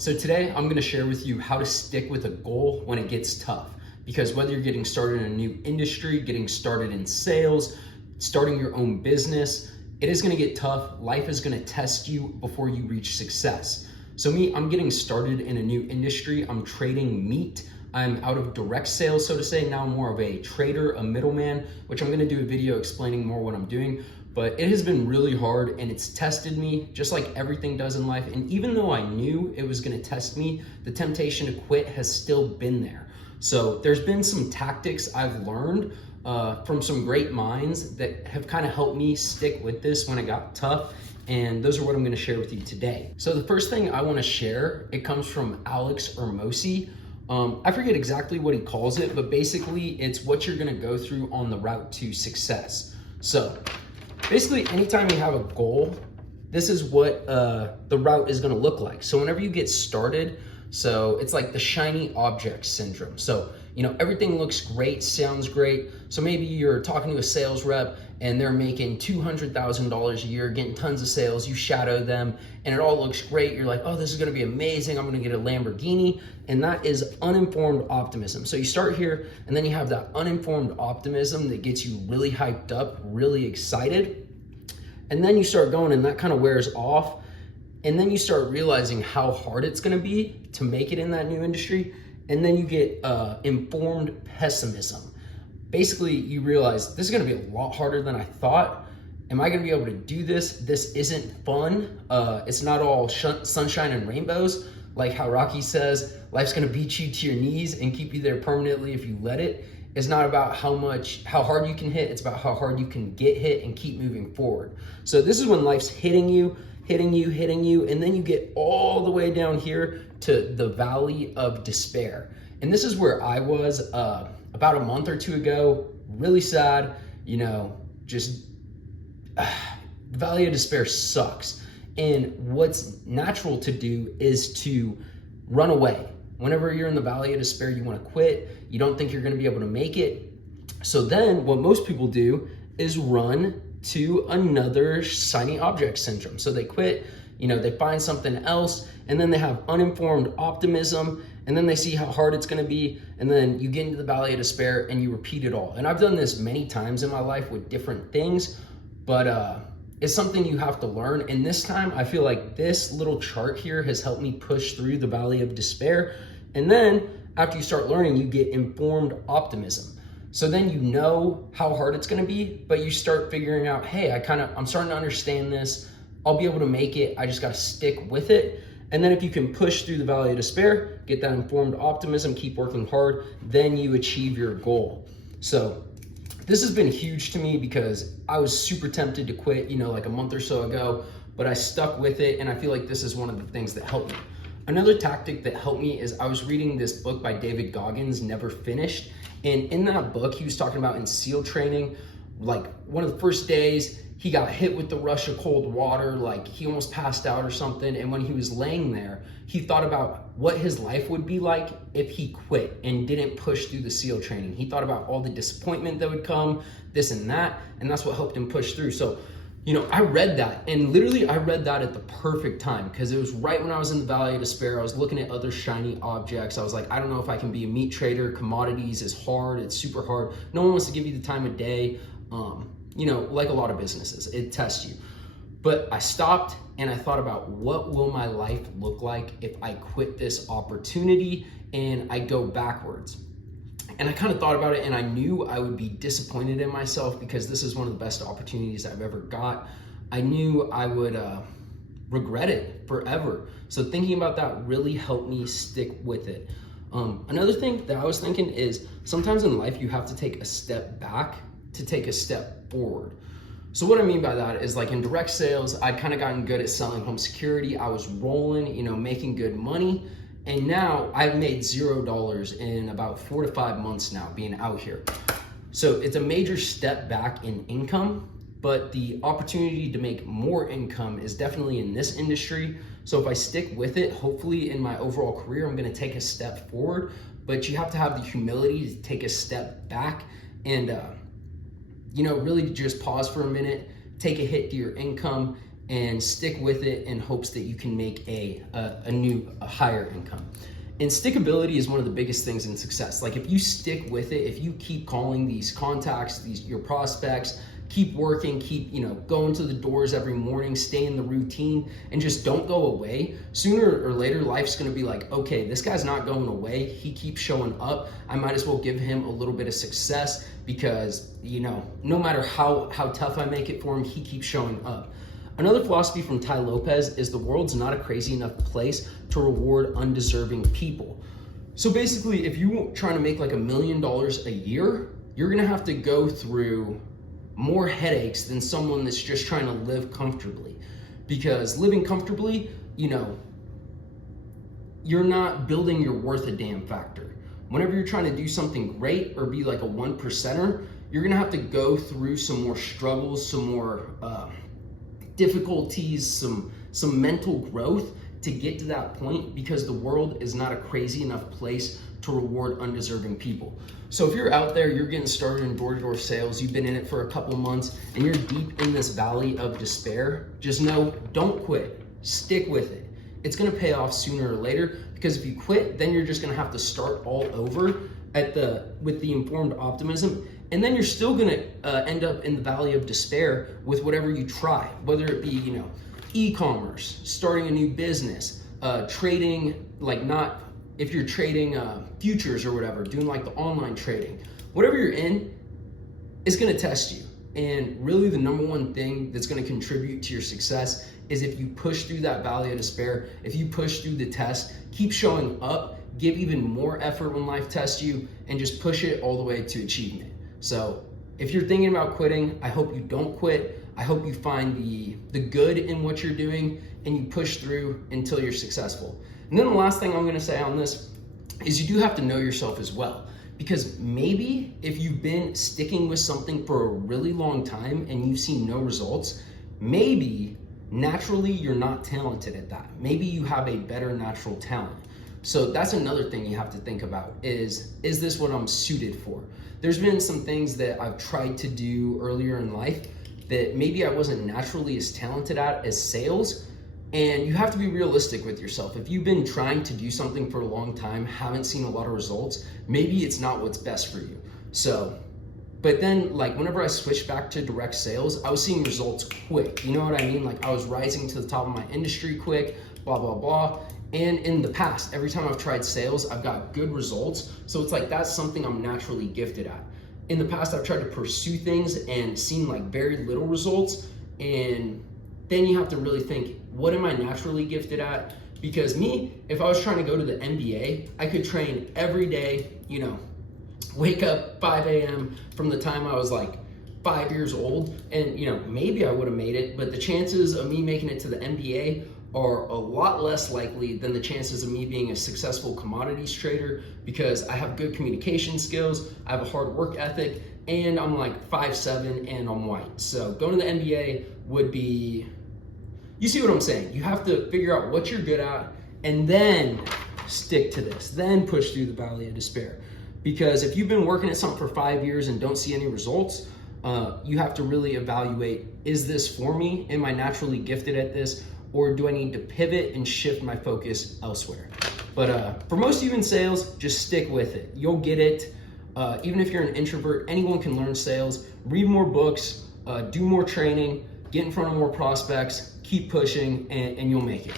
So today I'm gonna share with you how to stick with a goal when it gets tough. Because whether you're getting started in a new industry, getting started in sales, starting your own business, it is gonna get tough. Life is gonna test you before you reach success. So I'm getting started in a new industry. I'm trading meat. I'm out of direct sales, so to say. Now I'm more of a trader, a middleman, which I'm gonna do a video explaining more what I'm doing. But it has been really hard and it's tested me just like everything does in life. And even though I knew it was gonna test me, the temptation to quit has still been there. So there's been some tactics I've learned from some great minds that have kind of helped me stick with this when it got tough. And those are what I'm gonna share with you today. So the first thing I wanna share, it comes from Alex Hormozi. I forget exactly what he calls it, but basically it's what you're gonna go through on the route to success. So basically, anytime you have a goal, this is what the route is gonna look like. So whenever you get started, so it's like the shiny object syndrome. So, everything looks great, sounds great. So maybe you're talking to a sales rep and they're making $200,000 a year, getting tons of sales, you shadow them and it all looks great. You're like, oh, this is gonna be amazing. I'm gonna get a Lamborghini. And that is uninformed optimism. So you start here and then you have that uninformed optimism that gets you really hyped up, really excited. And then you start going and that kind of wears off. And then you start realizing how hard it's gonna be to make it in that new industry. And then you get informed pessimism. Basically, you realize this is gonna be a lot harder than I thought. Am I gonna be able to do this? This isn't fun. It's not all sunshine and rainbows. Like how Rocky says, life's gonna beat you to your knees and keep you there permanently if you let it. It's not about how hard you can hit, it's about how hard you can get hit and keep moving forward. So this is when life's hitting you, and then you get all the way down here to the valley of despair. And this is where I was about a month or two ago, really sad, just the valley of despair sucks. And what's natural to do is to run away. Whenever you're in the valley of despair, you want to quit. You don't think you're going to be able to make it. So then what most people do is run to another shiny object syndrome. So they quit, they find something else, and then they have uninformed optimism, and then they see how hard it's going to be, and then you get into the valley of despair and you repeat it all. And I've done this many times in my life with different things, but it's something you have to learn. And this time I feel like this little chart here has helped me push through the valley of despair. And then after you start learning, you get informed optimism. So then you know how hard it's gonna be, but you start figuring out, hey, I'm starting to understand this. I'll be able to make it. I just gotta stick with it. And then if you can push through the valley of despair, get that informed optimism, keep working hard, then you achieve your goal. So this has been huge to me because I was super tempted to quit, like a month or so ago, but I stuck with it. And I feel like this is one of the things that helped me. Another tactic that helped me is I was reading this book by David Goggins, Never Finished. And in that book, he was talking about in SEAL training, like one of the first days, he got hit with the rush of cold water, like he almost passed out or something. And when he was laying there, he thought about what his life would be like if he quit and didn't push through the SEAL training. He thought about all the disappointment that would come, this and that, and that's what helped him push through. So, I read that, and literally I read that at the perfect time because it was right when I was in the valley of despair. I was looking at other shiny objects. I was like, I don't know if I can be a meat trader. Commodities is hard. It's super hard. No one wants to give you the time of day. Like a lot of businesses, it tests you. But I stopped and I thought about what will my life look like if I quit this opportunity and I go backwards. And I kind of thought about it and I knew I would be disappointed in myself because this is one of the best opportunities I've ever got. I knew I would regret it forever. So thinking about that really helped me stick with it. Another thing that I was thinking is sometimes in life you have to take a step back to take a step forward. So what I mean by that is like in direct sales, I'd kind of gotten good at selling home security. I was rolling, making good money. And now I've made $0 in about 4 to 5 months now being out here. So it's a major step back in income, but the opportunity to make more income is definitely in this industry. So if I stick with it, hopefully in my overall career, I'm gonna take a step forward, but you have to have the humility to take a step back and, really just pause for a minute, take a hit to your income and stick with it in hopes that you can make a higher income. And stickability is one of the biggest things in success. Like if you stick with it, if you keep calling these contacts, your prospects, keep working, keep going to the doors every morning, stay in the routine, and just don't go away. Sooner or later, life's gonna be like, okay, this guy's not going away. He keeps showing up. I might as well give him a little bit of success because no matter how tough I make it for him, he keeps showing up. Another philosophy from Tai Lopez is the world's not a crazy enough place to reward undeserving people. So basically, if you're trying to make like $1 million a year, you're gonna have to go through more headaches than someone that's just trying to live comfortably. Because living comfortably, you're not building your worth a damn factor. Whenever you're trying to do something great or be like a 1%er, you're gonna have to go through some more struggles, some more difficulties, some mental growth to get to that point, because the world is not a crazy enough place to reward undeserving people. So if you're out there, you're getting started in door-to-door sales, you've been in it for a couple months, and you're deep in this valley of despair, just know, don't quit, stick with it. It's gonna pay off sooner or later, because if you quit, then you're just gonna have to start all over with the informed optimism, and then you're still gonna end up in the valley of despair with whatever you try, whether it be e-commerce, starting a new business, trading, if you're trading futures or whatever, doing like the online trading, whatever you're in is gonna test you. And really the number one thing that's gonna contribute to your success is if you push through that valley of despair, if you push through the test, keep showing up, give even more effort when life tests you, and just push it all the way to achievement. So if you're thinking about quitting, I hope you don't quit. I hope you find the good in what you're doing and you push through until you're successful. And then the last thing I'm gonna say on this is you do have to know yourself as well. Because maybe if you've been sticking with something for a really long time and you've seen no results, maybe naturally you're not talented at that. Maybe you have a better natural talent. So that's another thing you have to think about is this what I'm suited for? There's been some things that I've tried to do earlier in life that maybe I wasn't naturally as talented at as sales. And you have to be realistic with yourself. If you've been trying to do something for a long time, haven't seen a lot of results, maybe it's not what's best for you. So, but then whenever I switched back to direct sales, I was seeing results quick. You know what I mean? I was rising to the top of my industry quick, blah, blah, blah. And in the past, every time I've tried sales, I've got good results. So it's that's something I'm naturally gifted at. In the past, I've tried to pursue things and seen very little results. And then you have to really think, what am I naturally gifted at? Because me, if I was trying to go to the NBA, I could train every day, wake up 5 a.m. from the time I was 5 years old, and maybe I would have made it, but the chances of me making it to the NBA are a lot less likely than the chances of me being a successful commodities trader, because I have good communication skills, I have a hard work ethic, and I'm 5'7" and I'm white. So going to the NBA would be, you see what I'm saying? You have to figure out what you're good at and then stick to this, then push through the valley of despair. Because if you've been working at something for 5 years and don't see any results, you have to really evaluate, is this for me? Am I naturally gifted at this? Or do I need to pivot and shift my focus elsewhere? But for most of you in sales, just stick with it. You'll get it. Even if you're an introvert, anyone can learn sales. Read more books, do more training, get in front of more prospects, keep pushing, and you'll make it.